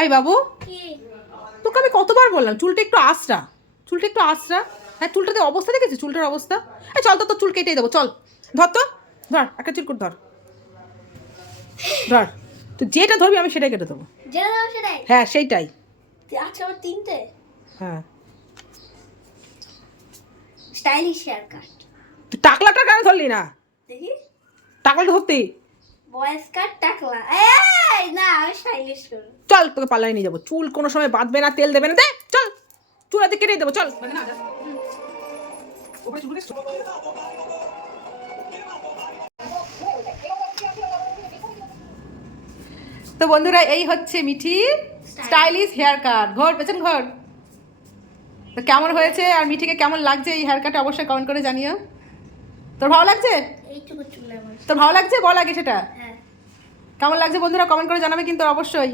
এই বাবু, তোকে আমি কতবার বললাম চুলটা একটু আঁচড়া, চুলটা একটু আঁচড়া। হ্যাঁ, চুলটাতে অবস্থা দেখেছিস, চুলটার অবস্থা। এই চল তো, তোর চুল কেটেই দেবো, চল। ধর তো, ধর একটা চিরকুট ধর, ধর। তুই যেটা ধরবি আমি সেটাই কেটে দেবো। হ্যাঁ সেইটাই। আচ্ছা, আমার 3টে হ্যাঁ, স্টাইলিশ হেয়ার কাট। তুই টাকলাটা কেন ধরলি না? দেখি, টাকলাটা ধরতি। বয়েস কাট টাকলা। এই না, আমি স্টাইলিশ করব। চল তোকে পার্লারে নিয়ে যাবো, চুল কোনো সময় বাঁধবে না, তেল দেবে না, দে চল, চুল আজকে কেটেই দেবো, চল। তো বন্ধুরা, এই হচ্ছে মিঠির স্টাইলিশ হেয়ার কাট। ঘর পেছন ঘর। তো কেমন হয়েছে আর মিঠিকে কেমন লাগছে এই হেয়ার কাটে অবশ্যই কমেন্ট করে জানিও। তোর ভালো লাগছে? এইটুকু চুল আমার। তোর ভালো লাগছে? বল আগে সেটা হ্যাঁ। কেমন লাগছে বন্ধুরা, কমেন্ট করে জানাবে কিন্তু অবশ্যই।